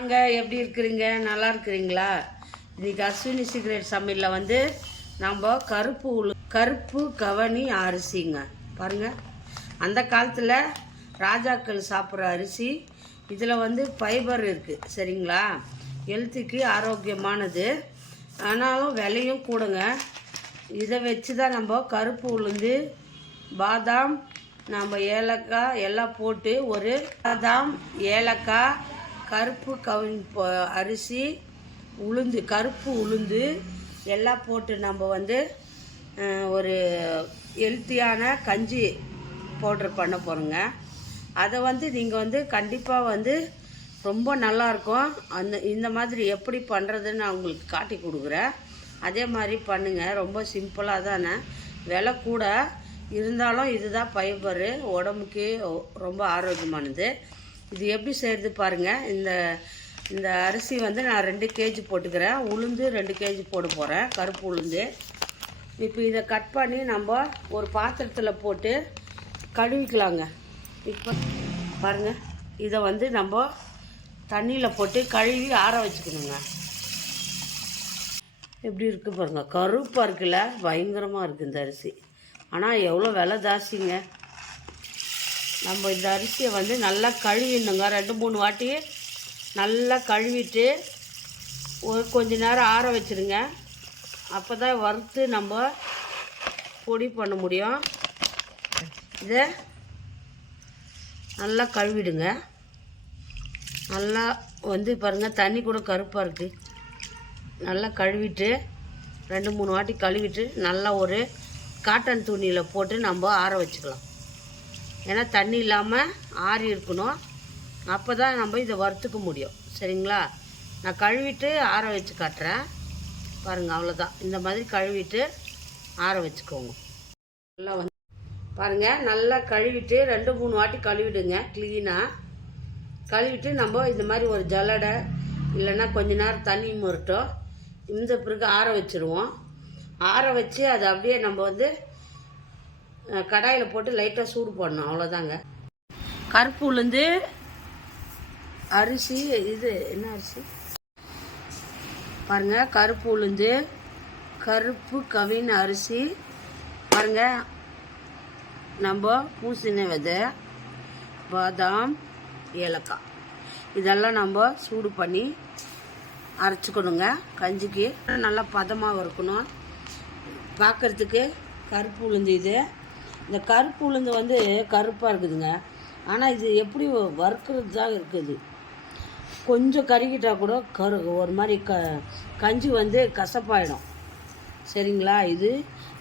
வாங்க, எப்படி இருக்கிறீங்க? நல்லா இருக்கிறீங்களா? இன்றைக்கி அஸ்வினி சீக்ரெட் சமையலில் வந்து நம்ம கருப்பு கவனி அரிசிங்க பாருங்கள். அந்த காலத்தில் ராஜாக்கள் சாப்பிட்ற அரிசி. இதில் வந்து ஃபைபர் இருக்குது, சரிங்களா? ஹெல்த்துக்கு ஆரோக்கியமானது, ஆனாலும் விலையும் கூடங்க. இதை வச்சு தான் நம்ம கருப்பு உளுந்து, பாதாம், நம்ம ஏலக்காய் எல்லாம் போட்டு ஒரு பாதாம், ஏலக்காய், கருப்பு கவுனி அரிசி, உளுந்து, கருப்பு உளுந்து எல்லாம் போட்டு நம்ம வந்து ஒரு ஹெல்த்தியான கஞ்சி பவுட்ரு பண்ண போகிறோங்க. அதை வந்து நீங்கள் வந்து கண்டிப்பாக வந்து ரொம்ப நல்லாயிருக்கும். இந்த மாதிரி எப்படி பண்ணுறதுன்னு நான் உங்களுக்கு காட்டி கொடுக்குறேன். அதே மாதிரி பண்ணுங்கள். ரொம்ப சிம்பிளாக தானே, விலை கூட இருந்தாலும் இதுதான் ஃபைபரு, உடம்புக்கு ரொம்ப ஆரோக்கியமானது. இது எப்படி செய்கிறது பாருங்கள். இந்த அரிசி வந்து நான் 2 கேஜி போட்டுக்கிறேன். உளுந்து 2 கேஜி போட போகிறேன், கருப்பு உளுந்து. இப்போ இதை கட் பண்ணி நம்ம ஒரு பாத்திரத்தில் போட்டு கழுவிக்கலாங்க. இப்போ பாருங்கள், இதை வந்து நம்ம தண்ணியில் போட்டு கழுவி ஆற வச்சுக்கணுங்க. எப்படி இருக்குது பாருங்கள், கருப்பாக இருக்குல்ல, பயங்கரமாக இருக்குது இந்த அரிசி. ஆனால் எவ்வளோ விலை ஜாஸ்திங்க. நம்ம இந்த அரிசியை வந்து நல்லா கழுவிடணுங்க. 2-3 வாட்டி நல்லா கழுவிட்டு கொஞ்ச நேரம் ஆற வச்சுருங்க. அப்போ தான் வறுத்து நம்ம பொடி பண்ண முடியும். இதை நல்லா கழுவிடுங்க. நல்லா வந்து பாருங்கள், தண்ணி கூட கருப்பாக இருக்குது. நல்லா கழுவிட்டு 2-3 வாட்டி கழுவிட்டு நல்லா ஒரு காட்டன் துணியில் போட்டு நம்ம ஆற வச்சுக்கலாம். ஏன்னா தண்ணி இல்லாமல் ஆறி இருக்கணும். அப்போ தான் நம்ம இதை வறுத்துக்க முடியும், சரிங்களா? நான் கழுவிட்டு ஆற வச்சு காட்டுறேன் பாருங்கள். அவ்வளோதான், இந்த மாதிரி கழுவிட்டு ஆற வச்சுக்கோங்க. நல்லா வந்து பாருங்கள், நல்லா கழுவிட்டு 2-3 வாட்டி கழுவிடுங்க. க்ளீனாக கழுவிட்டு நம்ம இந்த மாதிரி ஒரு ஜல்லடை இல்லைன்னா கொஞ்ச நேரம் தண்ணி முறட்டும். இந்த பிறகு ஆற வச்சுருவோம். ஆற வச்சு அதை அப்படியே நம்ம வந்து கடாயில் போட்டு லைட்டாக சூடு பண்ணணும், அவ்வளோதாங்க. கருப்பு உளுந்து அரிசி, இது என்ன அரிசி பாருங்கள், கருப்பு உளுந்து, கருப்பு கவின் அரிசி பாருங்கள். நம்ம பூசணி விதை, பாதாம், ஏலக்காய் இதெல்லாம் நம்ம சூடு பண்ணி அரைச்சிக்கணுங்க. கஞ்சிக்கு நல்லா பதமாக இருக்கணும். பார்க்குறதுக்கு கருப்பு உளுந்து இது. இந்த கருப்பு உளுந்து வந்து கருப்பாக இருக்குதுங்க. ஆனால் இது எப்படி வறுக்கிறது தான் இருக்குது. கொஞ்சம் கருகிட்டால் கூட ஒரு மாதிரி கஞ்சி வந்து கசப்பாயிடும், சரிங்களா? இது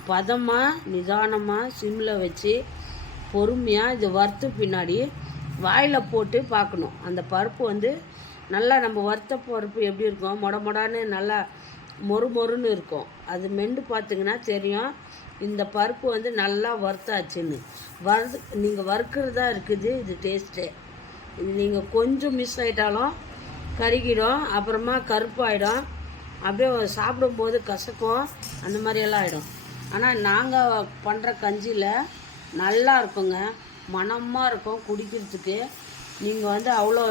பதமாக நிதானமாக சிம்மில் வச்சு பொறுமையாக இது வறுத்த பின்னாடி வாயில் போட்டு பார்க்கணும். அந்த பருப்பு வந்து நல்லா, நம்ம வறுத்த பருப்பு எப்படி இருக்கும், மொடான்னு நல்லா மொறுன்னு இருக்கும். அது மெண்டு பார்த்திங்கன்னா தெரியும் இந்த பருப்பு வந்து நல்லா வறுத்தாச்சுன்னு. நீங்கள் வறுக்கிறதா இருக்குது இது டேஸ்ட்டே. இது நீங்கள் கொஞ்சம் மிஸ் ஆகிட்டாலும் கருகிடும், அப்புறமா கருப்பாயிடும், அப்படியே சாப்பிடும்போது கசக்கும், அந்த மாதிரியெல்லாம் ஆகிடும். ஆனால் நாங்கள் பண்ணுற கஞ்சியில் நல்லா இருக்குங்க, மணமாக இருக்கும் குடிக்கிறதுக்கு. நீங்கள் வந்து அவ்வளோ,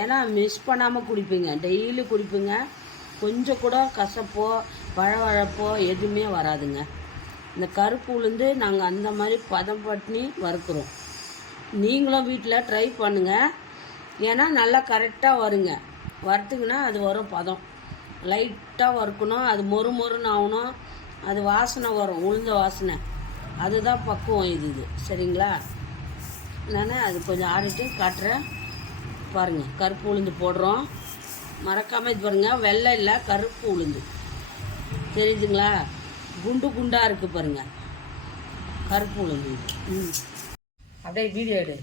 ஏன்னா மிஸ் பண்ணாமல் குடிப்பீங்க, டெய்லி குடிப்பீங்க. கொஞ்சம் கூட கசப்போ வழவழப்போ எதுவுமே வராதுங்க. இந்த கருப்பு உளுந்து நாங்கள் அந்த மாதிரி பதம் பண்ணி வறுக்கிறோம். நீங்களும் வீட்டில் ட்ரை பண்ணுங்கள். ஏன்னா நல்லா கரெக்டாக வருங்க. வறுத்துங்கன்னா அது வரும் பதம். லைட்டாக வறுக்கணும், அது மொறுன்னு ஆகணும், அது வாசனை வரும், உளுந்த வாசனை. அதுதான் பக்குவம் இது, சரிங்களா? நான் அது கொஞ்சம் ஆறிட்டு காட்டுறேன் பாருங்கள். கருப்பு உளுந்து போடுறோம், மறக்காமல் இது பாருங்கள். வெள்ளை இல்லை, கருப்பு உளுந்து, தெரியுதுங்களா? குண்டாக இருக்குது பாருங்கள், கருப்பு உளுந்து. அப்படியே வீடியோ எடு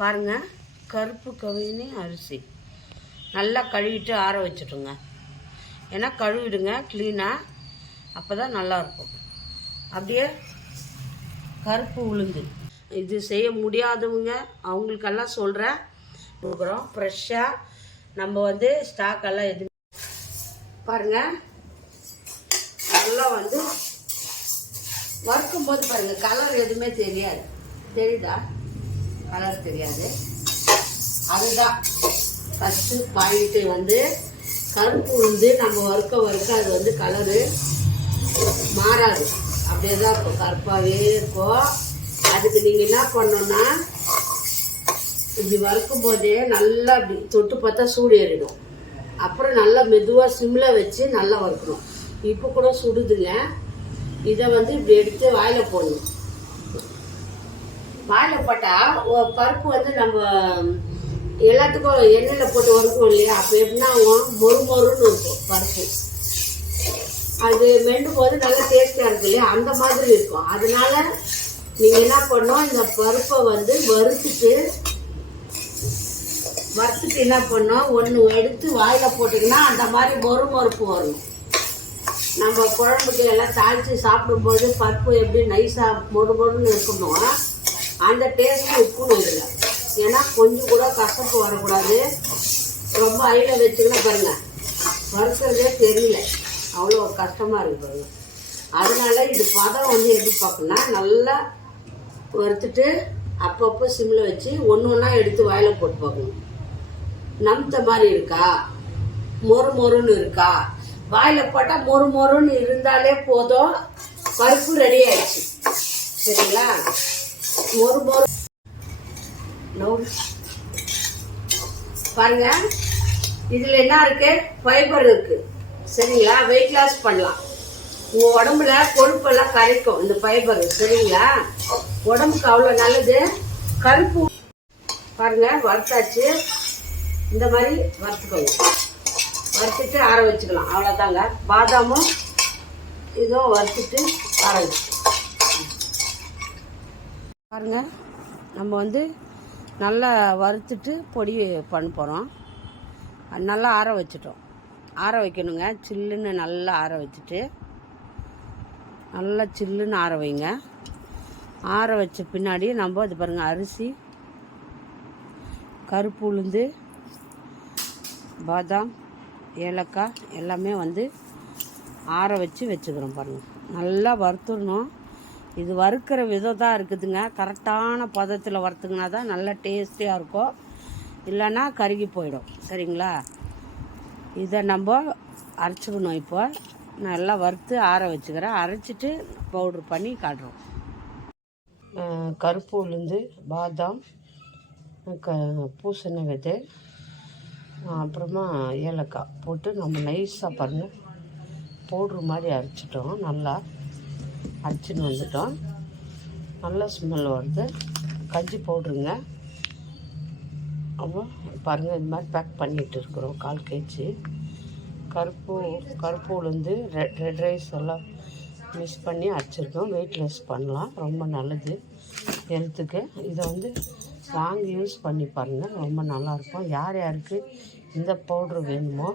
பாருங்கள். கருப்பு கவினி அரிசி நல்லா கழுவிட்டு ஆற வச்சுட்டுங்க. ஏன்னா கழுவிடுங்க க்ளீனாக, அப்போ தான் நல்லாயிருக்கும். அப்படியே கருப்பு உளுந்து இது செய்ய முடியாதவங்க அவங்களுக்கெல்லாம் சொல்கிறேன், கொடுக்குறோம் ஃப்ரெஷ்ஷாக. நம்ம வந்து ஸ்டாக்கெல்லாம் எதுவும் பாருங்கள். நல்லா வந்து வறுக்கும் போது பாருங்கள், கலர் எதுவுமே தெரியாது, தெரியுதா? கலர் தெரியாது. அதுதான் ஃபஸ்ட்டு பாயிண்ட்டு வந்து கருப்பு உளுந்து நம்ம வறுக்க அது வந்து கலரு மாறாது, அப்படியே தான் இருக்கும், கருப்பாகவே இருக்கும். அதுக்கு நீங்கள் என்ன பண்ணணுன்னா இப்படி வறுக்கும் போதே நல்லா அப்படி தொட்டு பார்த்தா சூடு ஏறிடும். அப்புறம் நல்லா மெதுவாக சிம்மில் வச்சு நல்லா வறுக்கணும். இப்போ கூட சுடுதுங்க. இதை வந்து இப்படி எடுத்து வாயில் போடணும். வாயில் போட்டால் பருப்பு வந்து நம்ம எல்லாத்துக்கும் எண்ணெயில் போட்டு வறுக்கணும் இல்லையா, அப்போ எப்படின்னா மொறுன்னு இருக்கும் பருப்பு. அது மெண்டும் போது நல்லா டேஸ்டாக இருக்கு இல்லையா, அந்த மாதிரி இருக்கும். அதனால நீங்கள் என்ன பண்ணணும், இந்த பருப்பை வந்து வறுத்துட்டு என்ன பண்ணோம், ஒன்று எடுத்து வாயில் போட்டிங்கன்னா அந்த மாதிரி மொறுப்பு வரும். நம்ம குழம்புக்கு எல்லாம் தாளித்து சாப்பிடும்போது பருப்பு எப்படி நைஸாக மொறுன்னு இருக்கணும், அந்த டேஸ்ட்டு இருக்கணும் இதில். ஏன்னா கொஞ்சம் கூட கசப்பு வரக்கூடாது. ரொம்ப ஐயில் வச்சுக்கினா பாருங்கள் வறுக்கிறதே தெரியல, அவ்வளோ கஷ்டமாக இருக்கு பாருங்கள். அதனால இது பதம் வந்து எப்படி பார்க்கணுன்னா நல்லா வறுத்துட்டு அப்பப்போ சிம்மில் வச்சு ஒன்றா எடுத்து வாயில் போட்டு பார்க்கணும். நம்த மாதிரி இருக்கா, மொறுன்னு இருக்கா, வாயில் போட்டால் மொறுன்னு இருந்தாலே போதும், பருப்பு ரெடி ஆயிடுச்சு. சரிங்களா? மொறு பாருங்க, இதில் என்ன இருக்கு, ஃபைபர் இருக்கு. சரிங்களா? வெயிட் லாஸ் பண்ணலாம். உங்கள் உடம்புல கொழுப்பெல்லாம் கரைக்கும் இந்த ஃபைபர். சரிங்களா? உடம்புக்கு அவ்வளோ நல்லது. கருப்பு பாருங்க வறுத்தாச்சு. இந்த மாதிரி வறுத்துக்கோங்க, வறுத்துட்டு ஆற வச்சுக்கலாம். அவ்வளோதாங்க. பாதாமும் இதுவும் வறுத்துட்டு ஆற வச்சு பாருங்க. நம்ம வந்து நல்லா வறுத்துட்டு பொடி பண்ண போகிறோம். நல்லா ஆற வச்சுட்டோம். ஆற வைக்கணுங்க, சில்லுன்னு நல்லா ஆற வச்சுட்டு நல்லா சில்லுன்னு ஆற வைங்க. ஆற வச்ச பின்னாடி நம்ம அது பாருங்கள் அரிசி, கருப்பு உளுந்து, பாதாம், ஏலக்காய் எல்லாமே வந்து ஆற வச்சுக்கிறோம். பாருங்கள் நல்லா வறுத்துடணும். இது வறுக்கிற விதம் தான் இருக்குதுங்க. கரெக்டான பதத்தில் வறுத்துக்கினா தான் நல்லா டேஸ்டியாக இருக்கும், இல்லைன்னா கருகி போயிடும். சரிங்களா? இதை நம்ம அரைச்சிக்கணும். இப்போ நல்லா வறுத்து ஆற வச்சுக்கிறேன். அரைச்சிட்டு பவுட்ரு பண்ணி காட்டுறோம். கருப்பு உளுந்து, பாதாம், பூசணி விதை, அப்புறமா ஏலக்காய் போட்டு நம்ம நைஸாக பாருங்கள் பவுட்ரு மாதிரி அரைச்சிட்டோம். நல்லா அரைச்சின்னு வந்துட்டோம். நல்லா ஸ்மெல் வருது. கஞ்சி பவுட்ருங்க. அப்புறம் பாருங்கள் இது மாதிரி பேக் பண்ணிகிட்டு இருக்கிறோம். 1/4 kg கருப்பு உளுந்து, ரெட் ரைஸ் எல்லாம் மிக்ஸ் பண்ணி அரைச்சிருக்கோம். வெயிட்லெஸ் பண்ணலாம், ரொம்ப நல்லது ஹெல்த்துக்கு. இதை வந்து வாங்கி யூஸ் பண்ணி பாருங்கள், ரொம்ப நல்லாயிருக்கும். யாருக்கு இந்த பவுட்ரு வேணுமோ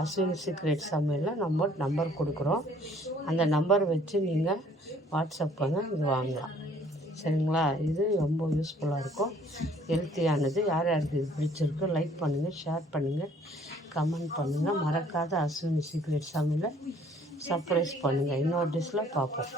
அஸ்வினி சீக்ரெட் சமையலில் நம்ம நம்பர் கொடுக்குறோம். அந்த நம்பர் வச்சு நீங்கள் வாட்ஸ்அப் பண்ண இது வாங்கலாம். சரிங்களா? இது ரொம்ப யூஸ்ஃபுல்லாக இருக்கும், ஹெல்த்தியானது. யாருக்கு இது பிடிச்சிருக்கு லைக் பண்ணுங்கள், ஷேர் பண்ணுங்கள், கமெண்ட் பண்ணுங்கள். மறக்காத அஸ்வினி சீக்ரெட் சமையலை சர்ப்ரைஸ் பண்ணுங்கள். இன்னொரு டிஷ்ஷில் பார்ப்போம்.